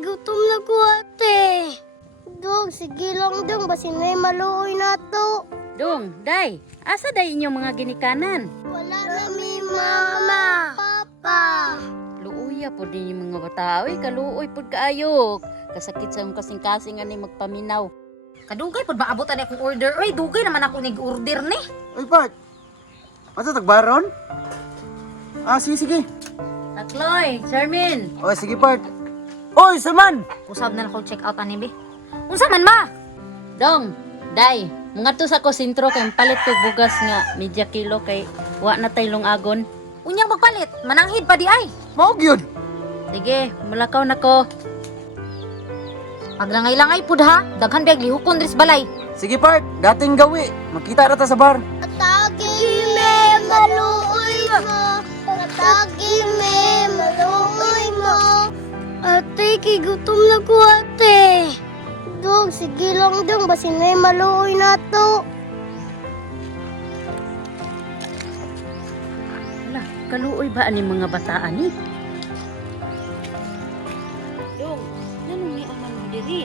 gutom na ko ate. Dong, sige lang dong, basin na'y maluoy na to. Dong, day, asa day inyong mga ginikanan? Wala na mi mama, papa. Luuya po din yung mga bata. Uy, kaluoy po kaayok. Kasakit sa kasing-kasing ani magpaminaw. Kadugay pod maabutan akong order. Oy, dugay naman ako nag-order ni. Uy, Pat! Asa tagbaron? Sige. Takloy, Charmin. O, sige, Pat. Oy, Saman! Kusab na ako check out ani be. Unsa man ma? Dong, day, mga to sa ko sintro kay palit ko bugas nga media kilo kay wa na tay agon. Unyang magpalit, mananghid pa di ay. Maog yun! Sige, mulakaw na ko. Maglangay-langay pud ha. Daghan bag lihukon dres balay. Sige, Pat. Dating gawi. Makita rata sa bar. Atagi me, maluoy mo. Atagi me, maluoy mo. Ate, kigutom na ko ate. Dong, sige lang dong, basin na'y maluoy na to. Hala, kaluoy ba ani mga bataan ni? Dong, nanong ni aman mo diri?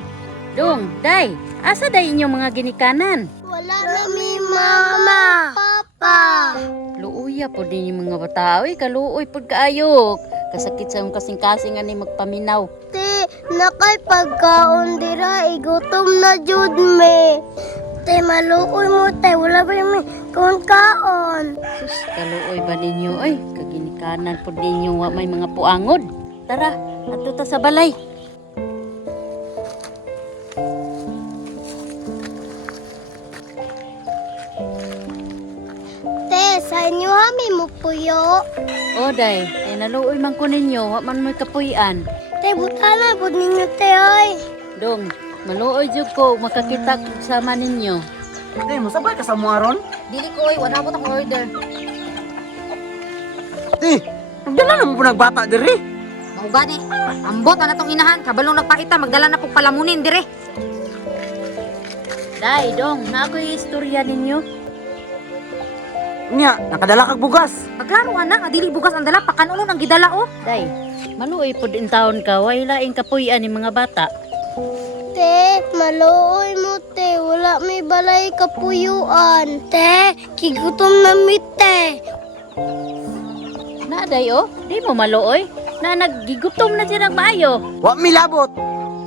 Dong, day, asa day inyong mga ginikanan? Wala na mi mama, papa. Luuya po din yung mga bata. Uy, kaluoy po kaayok. Kasakit sa kasing-kasing ani magpaminaw. Te, nakay pagkaon dira, igutom na jud me. Te, maluoy mo te, wala ba yung kaon. Sus, kaluoy ba ninyo? Ay, kaginikanan po ninyo wa may mga puangod. Tara, ato ta sa balay. Te, sa inyo hami mo puyo. O, day, naluoy man ko ninyo, wa man may kapuyan. Te, butana po ninyo te, oy. Dong, maluoy jud ko, makakita ko sama ninyo. Hey, masabay ka sa muaron? Dili ko oy, wala mo akong order. Di, nagdala naman po nagbata diri. Maugani. Ambot na natong inahan, kabalong nagpaita magdala na pug palamunin dire. Day, dong, na ako'y istorya ninyo. Nya, nakadala kag bugas. Paglaro anak, dili bugas ang dala pakanunon ang gidala oh. Day, maluoy po din taon ka, way laing kapuyan ni mga bata. Te, maluoy mo te, wala may balay kapuyuan. Te, kigutom na mi te. Na, day, oh, di mo maluoy. Na naggigutom na siya ng maayo. Wa milabot.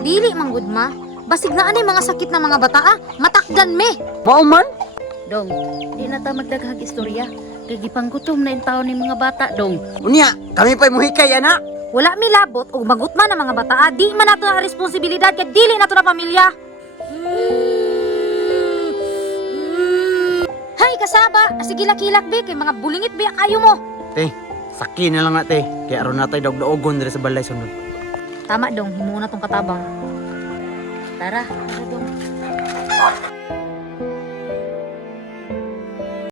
Dili man gud ma. Basig na ani mga sakit ng mga bata matakdan me. Mao man? Dong, di na ta magdaghag istorya. Kay gipanggutom na yung taon ni mga bata, dong. Unya, kami pa'y muhikay, anak. Wala milabot o magutman ng mga bata di man nato na responsibilidad kay dili nato na pamilya. Hay kasaba, sige lakilak be kay mga bulingit be kayo mo. Te, saki na lang na, te. Kaya aron natay dog-doogon diri sa balay sunod. Tama dong, himo na tong katabang. Tara, dong.